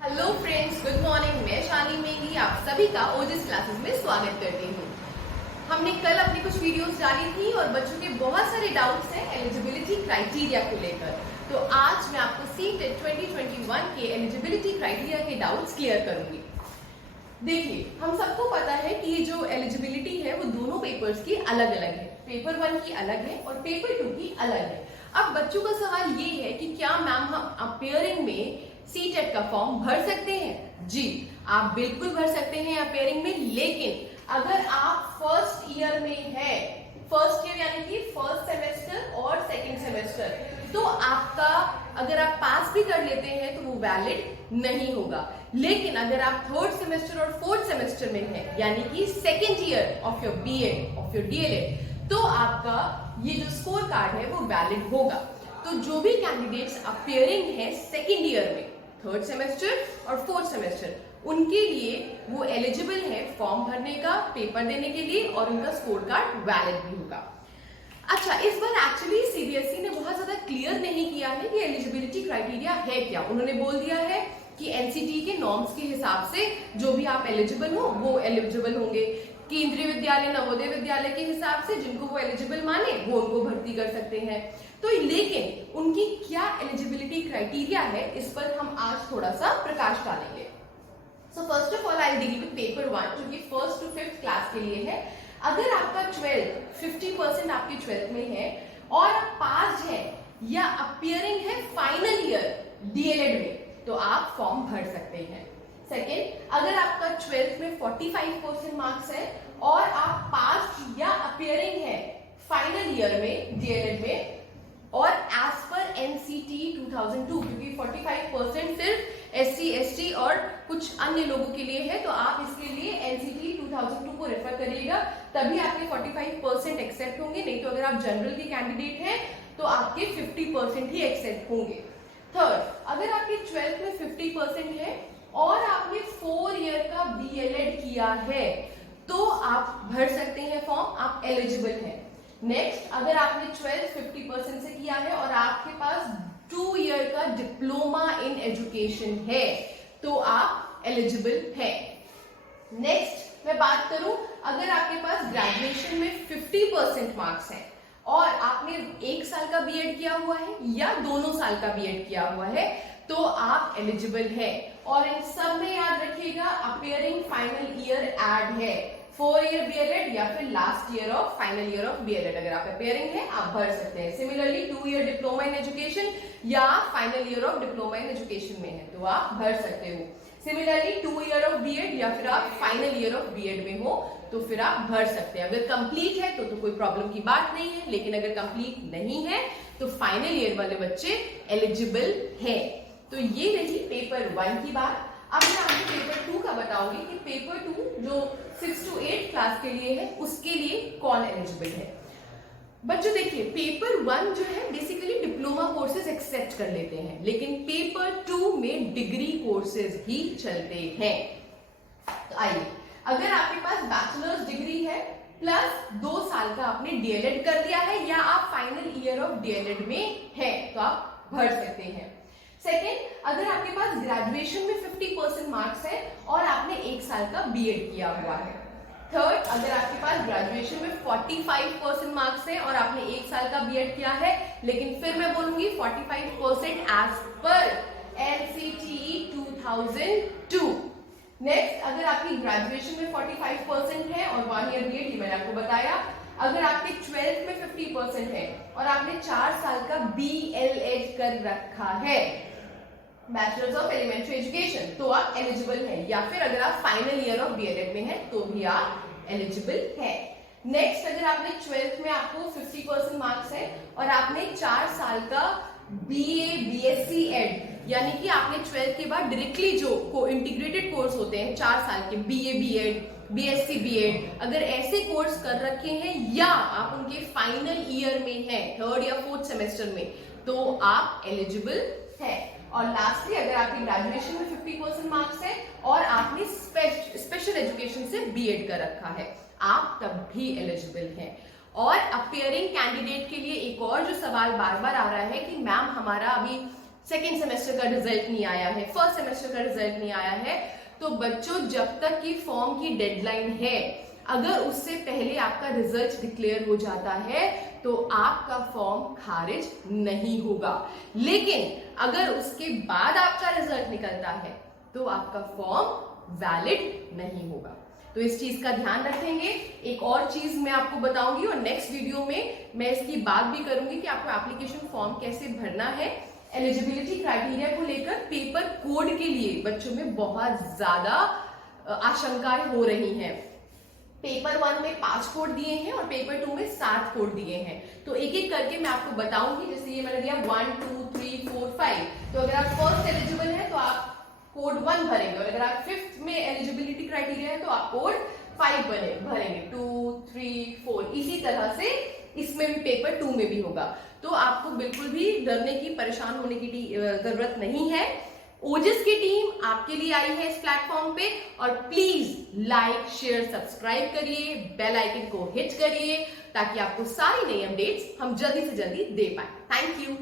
Hello friends, good morning. मैं शाली मेंगी आप सभी का ओजेस क्लासेस में स्वागत करती हूँ। हमने कल अपनी कुछ वीडियोस डाली थी और बच्चों के बहुत सारे डाउट्स हैं एलिजिबिलिटी क्राइटेरिया को लेकर। तो आज मैं आपको सीटेट 2021 के एलिजिबिलिटी क्राइटेरिया के डाउट्स क्लियर करूंगी। देखिए, हम सबको पता है कि ये जो एलिजिबिलिटी है वो दोनों पेपर्स की अलग अलग है। पेपर 1 की अलग है और पेपर 2 की अलग है। अब बच्चों का सवाल ये है कि क्या मैम हम अपेयरिंग में सीटेट का फॉर्म भर सकते हैं? जी, आप बिल्कुल भर सकते हैं अपेयरिंग में, लेकिन अगर आप फर्स्ट ईयर में है, फर्स्ट ईयर यानी कि फर्स्ट सेमेस्टर और सेकंड सेमेस्टर, तो आपका अगर आप पास भी कर लेते हैं तो वो वैलिड नहीं होगा। लेकिन अगर आप थर्ड सेमेस्टर और फोर्थ सेमेस्टर में हैं, यानी कि second year of your BEd of your DElEd, तो आपका ये जो स्कोर कार्ड है वो वैलिड होगा। तो जो भी कैंडिडेट्स अपियरिंग है सेकंड ईयर में, थर्ड सेमेस्टर और फोर्थ सेमेस्टर, उनके लिए वो एलिजिबल है फॉर्म भरने का, पेपर देने के लिए, और उनका स्कोर कार्ड वैलिड भी होगा। अच्छा, इस बार एक्चुअली सीबीएसई ने बहुत ज्यादा क्लियर नहीं किया है कि एलिजिबिलिटी क्राइटेरिया है क्या। उन्होंने बोल दिया है कि एनसीटी के नॉर्म्स के हिसाब से जो भी आप एलिजिबल हो वो एलिजिबल होंगे। केंद्रीय विद्यालय, नवोदय विद्यालय के हिसाब से जिनको वो एलिजिबल माने वो उनको भर्ती कर सकते हैं। तो लेकिन उनकी क्या एलिजिबिलिटी क्राइटेरिया है, इस पर हम आज थोड़ा सा प्रकाश डालेंगे। So first of all I deal with paper 1 जो कि फर्स्ट टू फिफ्थ क्लास के लिए है। अगर आपका 50% आपके 12th में है और पास है या अपियरिंग है फाइनल ईयर डीएलएड में, तो आप फॉर्म भर सकते हैं। सेकेंड, अगर आपका 12th में 45% मार्क्स है और आप पास या अपियरिंग है फाइनल ईयर में डीएलएड में, और एज पर एनसीटी 2002, क्योंकि 45% सिर्फ एससी एसटी और कुछ अन्य लोगों के लिए है, तो आप इसके लिए एनसीटी 2002 को रेफर करिएगा, तभी आपके 45% एक्सेप्ट होंगे। नहीं तो अगर आप जनरल के कैंडिडेट हैं तो आपके 50% ही एक्सेप्ट होंगे। थर्ड, अगर आपके 12th में 50% है और आपने 4 ईयर का बीएलएड किया है तो आप भर सकते हैं फॉर्म, आप एलिजिबल हैं। नेक्स्ट, अगर आपने 12th 50% से किया है और आपके पास 2 ईयर का डिप्लोमा इन एजुकेशन है तो आप एलिजिबल हैं। नेक्स्ट मैं बात करूं, अगर आपके पास ग्रेजुएशन में 50% मार्क्स हैं और आपने 1 साल का बीएड किया हुआ है या दोनों साल का बीएड किया हुआ है तो आप एलिजिबल हैं। और इन सब में याद रखिएगा अपियरिंग फाइनल ईयर ऐड है, 4 ईयर बीएलएड या फिर last year of final year of BElEd अगर आप अपियरिंग है आप भर सकते हैं। Similarly 2 year diploma in education या final year of diploma in education में है तो आप भर सकते हो। सिमिलरली 2 ईयर ऑफ बीएड या फिर आप फाइनल ईयर ऑफ बीएड में हो तो फिर आप भर सकते हैं। अगर कंप्लीट है तो कोई प्रॉब्लम की बात नहीं है, लेकिन अगर कंप्लीट नहीं है तो फाइनल ईयर वाले बच्चे एलिजिबल है। तो ये रही पेपर 1 की बात। अब मैं आपको पेपर 2 का बताऊंगी कि पेपर 2 जो 6 to 8 क्लास के लिए है उसके लिए कौन एलिजिबल है। बच्चों देखिए, पेपर 1 जो है बेसिकली डिप्लोमा कोर्सेज एक्सेप्ट कर लेते हैं, लेकिन पेपर 2 में डिग्री कोर्सेज ही चलते हैं। तो आइए, अगर आपके पास बैचलर्स डिग्री है प्लस 2 साल का आपने डीएलएड कर दिया है या आप फाइनल ईयर ऑफ डीएलएड में है तो आप भर सकते हैं। सेकेंड, अगर आपके पास ग्रेजुएशन में 50% मार्क्स है और आपने 1 साल का बीएड किया हुआ है। थर्ड, अगर आपके पास ग्रेजुएशन में 45% मार्क्स है और आपने 1 साल का बीएड किया है, लेकिन फिर मैं बोलूंगी 45% एज पर एनसीटी 2002। नेक्स्ट, अगर आपकी ग्रेजुएशन में 45% है और 1 ईयर बीएड, ये मैंने आपको बताया। अगर आपके 12th में 50% है और आपने 4 साल का बीएलएड कर रखा है, बैचलर्स ऑफ एलिमेंट्री एजुकेशन, तो आप एलिजिबल हैं। या फिर अगर आप फाइनल ईयर ऑफ बीएलएड में हैं तो भी आप एलिजिबल हैं। नेक्स्ट, अगर आपने 12th में आपको 50% मार्क्स है और आपने 4 साल का बीए बीएससी एड, यानी कि आपने 12th के बाद डायरेक्टली जो इंटीग्रेटेड कोर्स होते हैं 4 साल के, बीए बीएड बीएससी बीएड, अगर ऐसे कोर्स कर रखे हैं या आप उनके फाइनल ईयर में हैं, थर्ड या फोर्थ सेमेस्टर में, तो आप एलिजिबल हैं। और लास्टली, अगर आपकी ग्रेजुएशन में 50% मार्क्स है और आपने स्पेशल एजुकेशन से बीएड कर रखा है, आप तब भी एलिजिबल हैं। और अपियरिंग कैंडिडेट के लिए एक और जो सवाल बार बार आ रहा है कि मैम हमारा अभी सेकेंड सेमेस्टर का रिजल्ट नहीं आया है, फर्स्ट सेमेस्टर का रिजल्ट नहीं आया है, तो बच्चों जब तक कि फॉर्म की डेडलाइन है, अगर उससे पहले आपका रिजल्ट डिक्लेयर हो जाता है तो आपका फॉर्म खारिज नहीं होगा। लेकिन अगर उसके बाद आपका रिजल्ट निकलता है तो आपका फॉर्म वैलिड नहीं होगा। तो इस चीज का ध्यान रखेंगे। एक और चीज मैं आपको बताऊंगी और नेक्स्ट वीडियो में मैं इसकी बात भी करूंगी कि आपको एप्लीकेशन फॉर्म कैसे भरना है। एलिजिबिलिटी क्राइटेरिया को लेकर पेपर कोड के लिए बच्चों में बहुत ज्यादा आशंकाएं हो रही हैं। पेपर 1 में 5 कोड दिए हैं और पेपर 2 में 7 कोड दिए हैं। तो एक एक करके मैं आपको बताऊंगी। जैसे ये मैंने दिया 1 2 3 4 5, तो अगर आप फर्स्ट एलिजिबल है तो आप कोड 1 भरेंगे, और अगर आप 5th में एलिजिबिलिटी क्राइटेरिया है तो आप कोड 5 भरेंगे, 2 3 4। इसी तरह से इसमें भी पेपर 2 में भी होगा। तो आपको बिल्कुल भी डरने की, परेशान होने की जरूरत नहीं है। ओजस की टीम आपके लिए आई है इस प्लेटफॉर्म पे, और प्लीज लाइक शेयर सब्सक्राइब करिए, बेल आइकन को हिट करिए ताकि आपको सारी नई अपडेट्स हम जल्दी से जल्दी दे पाए। Thank you.